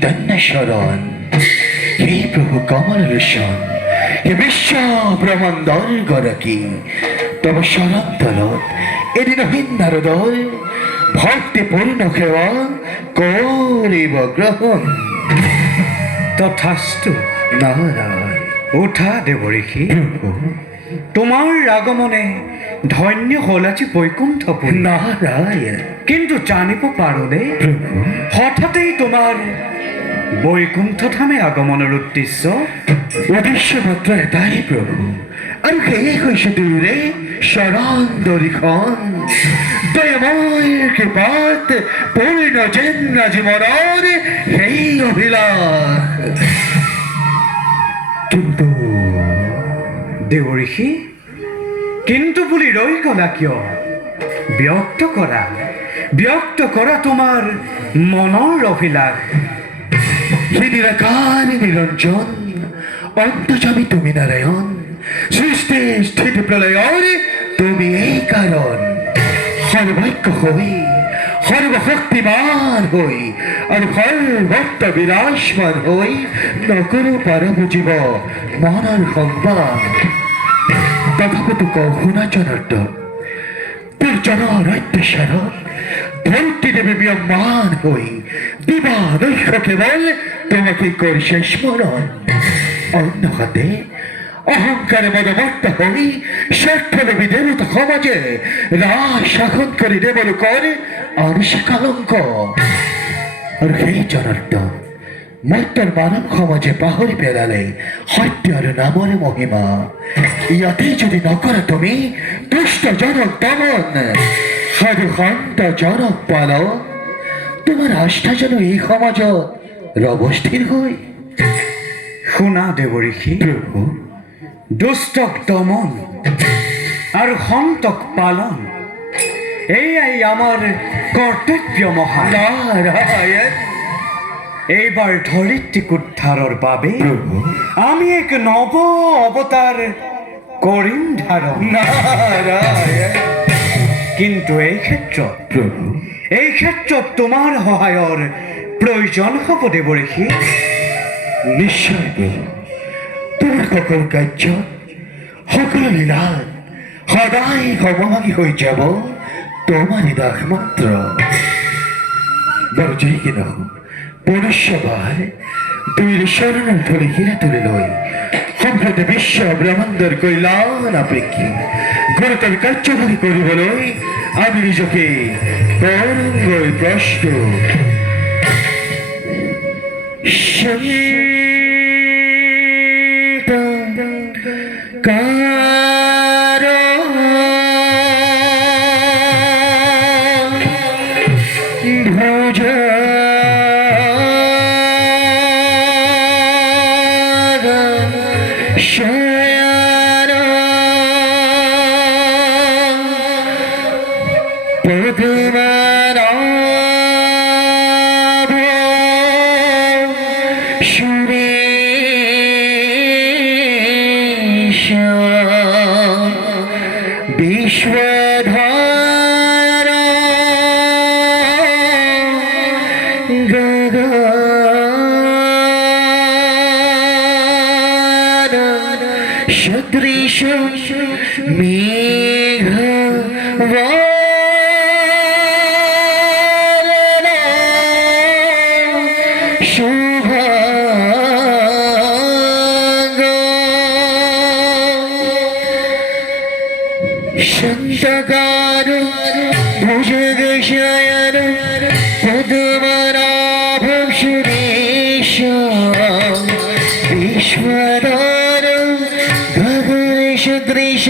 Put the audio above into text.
চৈতন্য শরণ, হে প্রভু কমল লোচন, হে বিশ্ব ব্রহ্মাণ্ডৰ গৰাকী, তব শরণ তলত এদিন হিন্দার দল ভক্তিপূর্ণ সেবা করিব গ্রহণ। তথাস্তু। নারায়ণ। উঠা দেৱঋষি, তোমাৰ আগমনে ধন্য হ'ল আজি বৈকুণ্ঠপুৰ। নারায়ণ। কিন্তু জানিব পাৰোঁনে প্রভু হঠাতেই তোমাৰ বৈকুণ্ঠ ধামে আগমনৰ উদ্দেশ্য? উদ্দেশ্য মাত্র এটাই প্রভু, আর সেয়ে কৈছে দূরে শরণ দরিখন, দয়াময়ের কৃপাত পূর্ণ যেন জীবনের সেই অভিলাষ। কিন্তু দেৱঋষি, কিন্তু বুলি ৰৈ গলা কিয়? ব্যক্ত কৰা তোমাৰ মনৰ অভিলাষ। হে নিরাকার নিরঞ্জন, অন্তর্যামী তুমি নারায়ণ, সৃষ্টি স্থিতি প্রলয়ের তুমি এই কারণ। সর্বৈক্য হই, সর্বশক্তিমান হই, আর সর্বত্র বিরাজমান হই, নকৰো পাৰ বুজিব মনৰ সংবাদ। তথাপিতো কওঁ শুনা জনাৰ্দন, তোৰ জনৰ অত্যাচাৰত ধৰতী দেৱী বিয়মান হই, দিবা নৈশ কেৱল তোমাকে কৰিছে স্মৰণ। অন্যহাতে অহংকারে মদমত্ত হই স্বার্থলোভী দেবতা সমাজে রাজ শাসন করে দেবলোকৰ আনিছে কলঙ্ক। আৰু সেই জনাৰ্দন মৰ্ত্যৰ মানৱ সমাজে পাহৰি পেলালে সত্য আৰু নামৰে মহিমা। ইয়াতে যদি নকৰা তুমি দুষ্ট জনক দমন, সাধু সন্ত জনক পালন, তোমাৰ আস্থা যেন এই সমাজত ৰৱস্থিৰ হৈ। শুনা দেৱঋষি, প্ৰভু দুষ্টক দমন আৰু সন্তক পালন, এয়াই আমাৰ কৰ্তব্য মহান। নারায়ণ। এইবাৰ ধৰিত্ৰীক উদ্ধাৰৰ বাবে প্ৰভু আমি এক নৱ অৱতাৰ কৰিম ধাৰণ। নারায়ণ। কিন্তু এই প্ৰভু ক্ষেত্ৰত তোমাৰ সহায়ৰ প্ৰয়োজন হ'ব দেৱঋষি। নিশ্চয় প্ৰভু, তোমাৰ সকলো কাৰ্যত সকলো লীলাত সদায় সমভাগী হৈ যাব তোমাৰে দাস মাত্ৰ। বাৰু যেই কি নহওক, পুনশ্চবাৰ দুইৰ চৰণৰ ধৰি হীৰা তুলি লৈ সম্প্ৰতি বিশ্ব ব্ৰহ্মাণ্ডৰ কল্যাণ আপেক্ষী গুৰুতৰ কাৰ্যভাগী কৰিবলৈ আমি নিজকে তৰংগৈ প্ৰস্তুত। বিশ্বধারা গগন সদৃশ মেঘ शंतकार भुजगशयन पद्मनाभ सुरेश विश्वधार गगनेश दृश